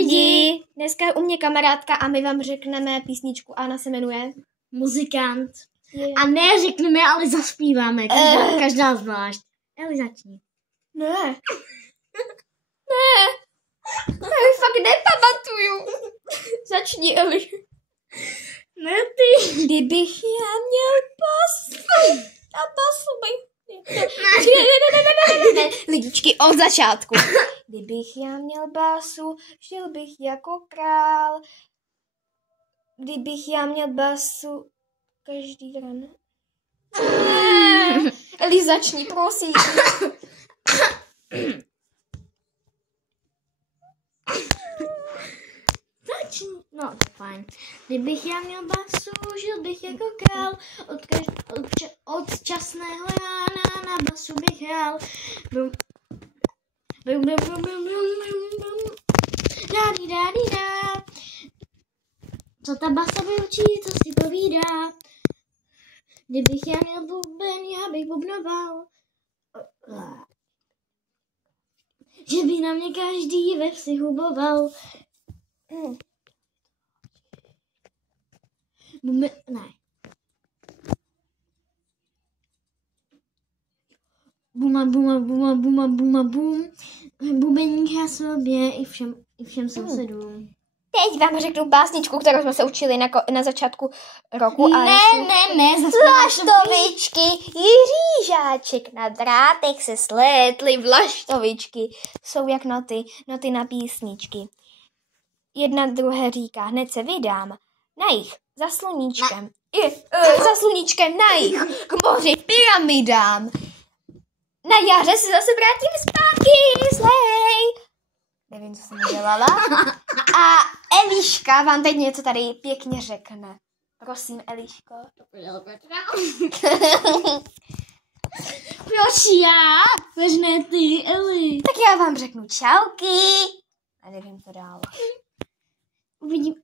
lidi, dneska u mě kamarádka a my vám řekneme písničku. Anna se jmenuje Muzikant. A ne řekneme, ale zaspíváme. Každá zvlášť. Eli, začni. Ne. Já fakt nepamatuju. Začni, Eli. Ne ty. Kdybych já měl basu. A basu bych... Ne. Lidičky od začátku. Kdybych já měl basu, žil bych jako král. Kdybych já měl basu každý den. Eli, začni, prosím. Začni. No, to fajn. Kdybych já měl basu, žil bych jako král. Od časného rána na basu bych hrál. Dá. Co ta basa vyučí, co si povídá. Kdybych já měl buben, já bych bubnoval. Že by na mě každý ve vsi huboval. Ne. Buma, bum. Bubeník já sobě i všem sousedům. Teď vám řeknu básničku, kterou jsme se učili na začátku roku. Ne. Vlaštovičky, Jiřížáček na drátech se slétly vlaštovičky. Jsou jak noty na písničky. Jedna druhé říká, hned se vydám na jich, za sluníčkem. Za sluníčkem na jich, k moři pyramidám. Na jaře se zase vrátím zpátky, slej. Nevím, co jsem dělala. A Eliška vám teď něco tady pěkně řekne. Prosím, Eliško. Proč já? Proč ne ty, Eli? Tak já vám řeknu čauky. A nevím, co dál. Uvidím.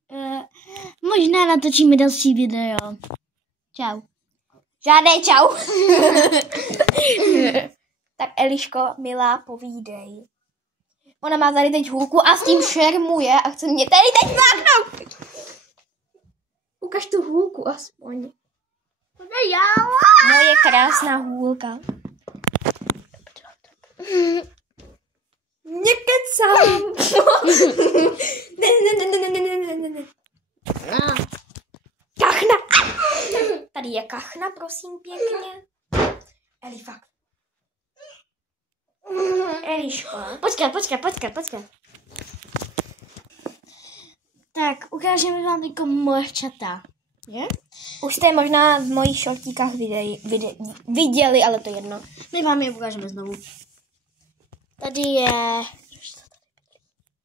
Možná natočíme další video. Čau. Žádné čau. Tak Eliško, milá, povídej. Ona má tady teď hůlku a s tím šermuje a chce mě tady teď vláknout. Ukaž tu hůlku aspoň. Moje krásná hůlka. Nekecám. Ne. Kachna. Tady je kachna, prosím, pěkně. Eli, fakt. Eliško. Počkat. Tak, ukážeme vám jako mlehčata. Je? Už jste možná v mojich šortíkách viděli, ale to jedno. My vám je ukážeme znovu. Tady je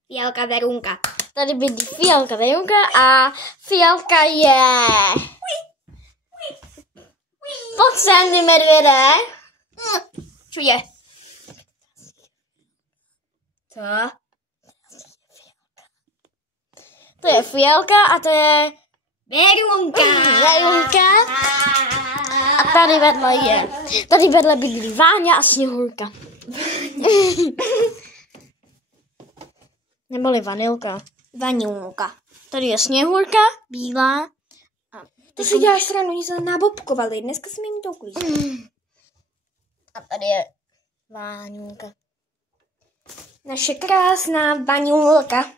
Fialka Verunka. Tady bydlí Fialka Verunka a Fialka je... Pojď sem, ty medvěde. Co je? Co? To je Fialka a to je... Verunka. A tady vedle bydlí Váňa a Sněhurka. Neboli Vanilka. Vaňulka. Tady je Sněhurka, bílá. Ty si děláš stranu, oni se nabobkovali. Dneska jsme jim to uklízeli. A tady je Váňulka. Naše krásná Vaňulka.